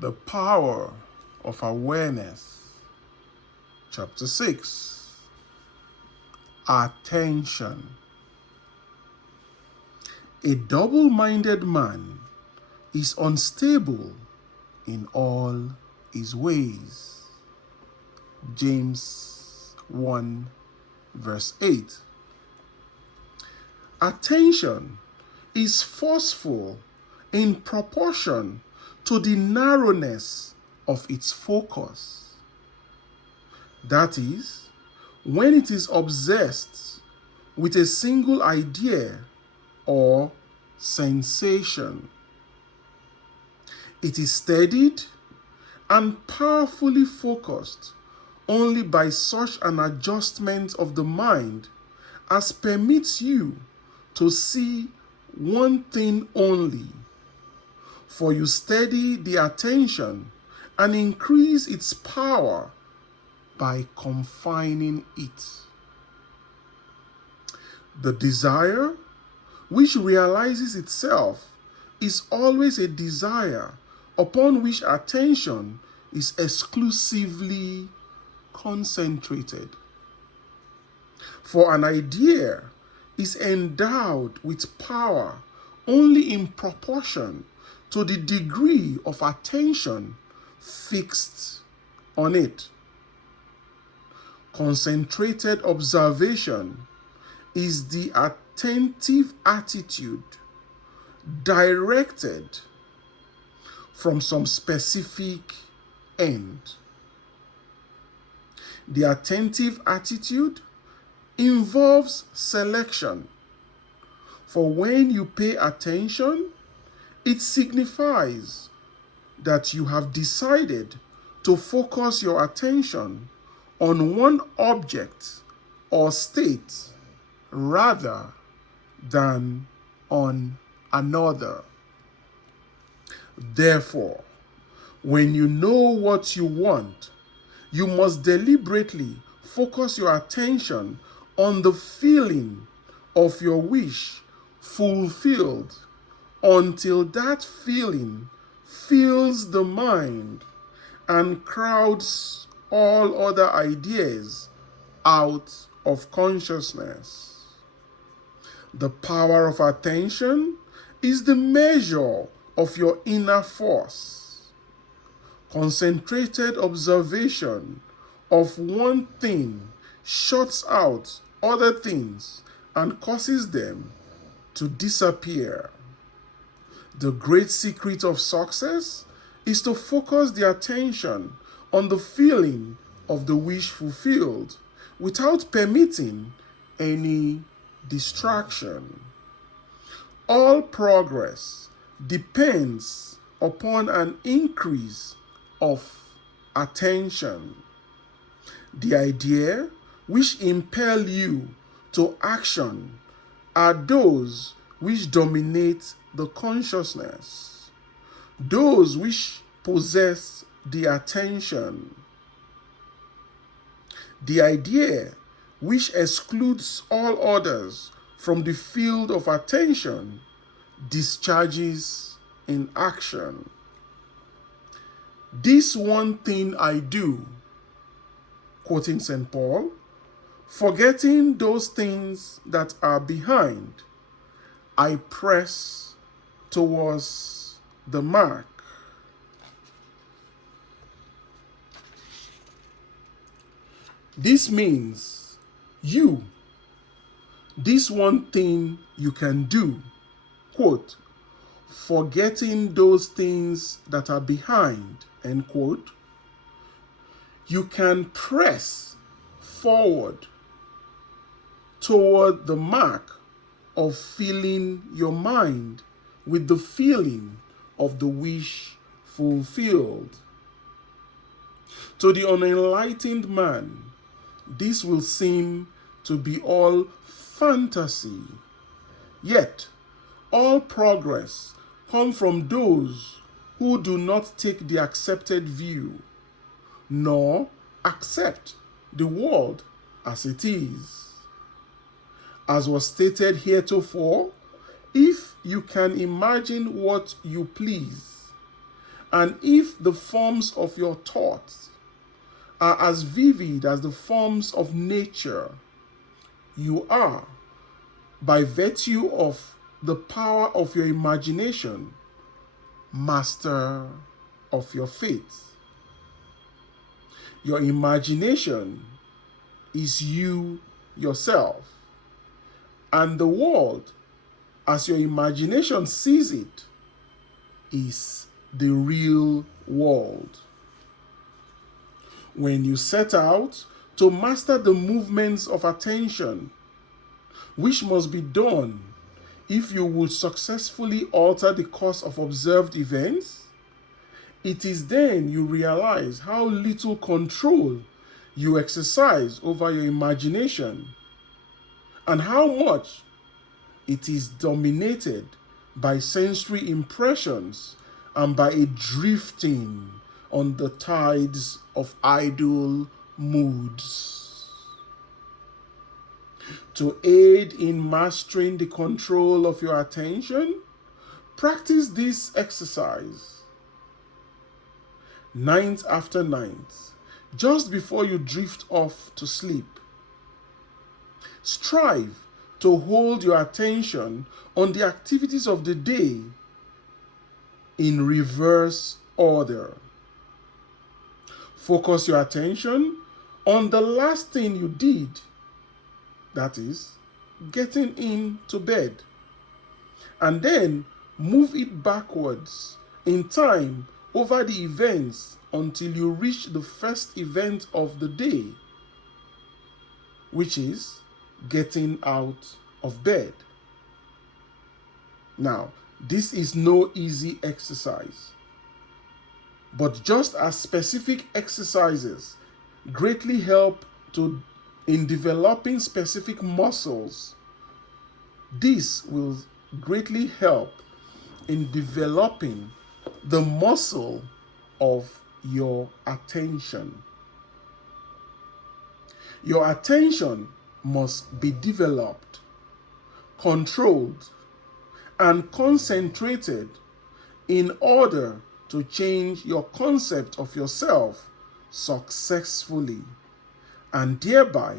The power of awareness. Chapter 6. Attention. A double-minded man is unstable in all his ways. James 1 verse 8. Attention is forceful in proportion to the narrowness of its focus. That is, when it is obsessed with a single idea or sensation. It is steadied and powerfully focused only by such an adjustment of the mind as permits you to see one thing only. For you steady the attention and increase its power by confining it. The desire, which realizes itself, is always a desire upon which attention is exclusively concentrated. For an idea is endowed with power only in proportion to the degree of attention fixed on it. Concentrated observation is the attentive attitude directed from some specific end. The attentive attitude involves selection, for when you pay attention, it signifies that you have decided to focus your attention on one object or state rather than on another. Therefore, when you know what you want, you must deliberately focus your attention on the feeling of your wish fulfilled until that feeling fills the mind and crowds all other ideas out of consciousness. The power of attention is the measure of your inner force. Concentrated observation of one thing shuts out other things and causes them to disappear. The great secret of success is to focus the attention on the feeling of the wish fulfilled without permitting any distraction. All progress depends upon an increase of attention. The idea which impel you to action are those which dominate the consciousness, those which possess the attention. The idea which excludes all others from the field of attention discharges in action. This one thing I do, quoting St. Paul, forgetting those things that are behind, I press towards the mark. This means this one thing you can do, quote, forgetting those things that are behind, end quote, you can press forward toward the mark of filling your mind with the feeling of the wish fulfilled. To the unenlightened man, this will seem to be all fantasy. Yet, all progress comes from those who do not take the accepted view, nor accept the world as it is. As was stated heretofore, if you can imagine what you please, And if the forms of your thoughts are as vivid as the forms of nature, you are, by virtue of the power of your imagination, master of your fate. Your imagination is you yourself, and the world, as your imagination sees it, is the real world. When you set out to master the movements of attention, which must be done if you will successfully alter the course of observed events, it is then you realize how little control you exercise over your imagination and how much it is dominated by sensory impressions and by a drifting on the tides of idle moods. To aid in mastering the control of your attention, practice this exercise night after night, just before you drift off to sleep. Strive to hold your attention on the activities of the day in reverse order. Focus your attention on the last thing you did, that is, getting into bed, and then move it backwards in time over the events until you reach the first event of the day, which is getting out of bed. Now, this is no easy exercise, but just as specific exercises greatly help in developing specific muscles, this will greatly help in developing the muscle of your attention. Your attention must be developed, controlled, and concentrated in order to change your concept of yourself successfully and thereby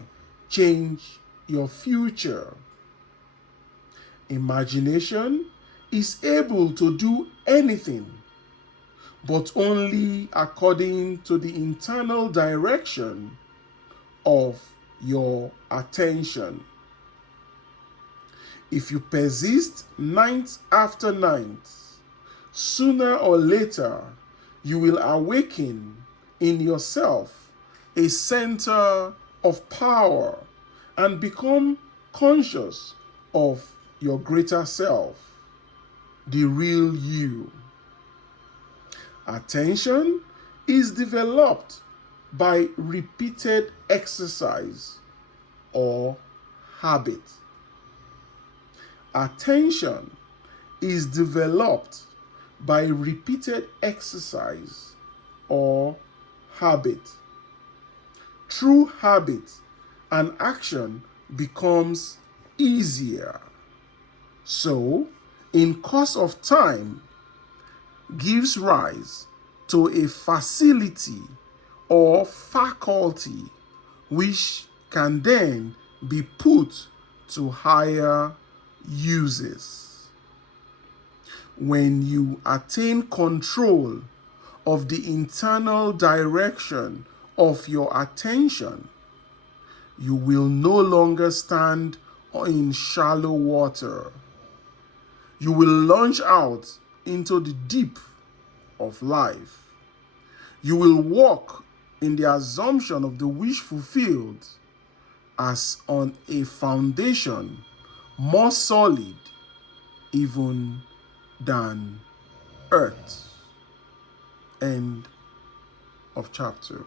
change your future. Imagination is able to do anything, but only according to the internal direction of your attention. If you persist night after night, sooner or later you will awaken in yourself a center of power and become conscious of your greater self, the real you. Attention is developed by repeated exercise or habit. Attention is developed by repeated exercise or habit. Through habit, an action becomes easier. So, in course of time, gives rise to a facility or faculty which can then be put to higher uses. When you attain control of the internal direction of your attention, you will no longer stand in shallow water. You will launch out into the deep of life. You will walk in the assumption of the wish fulfilled as on a foundation more solid even than earth. End of chapter.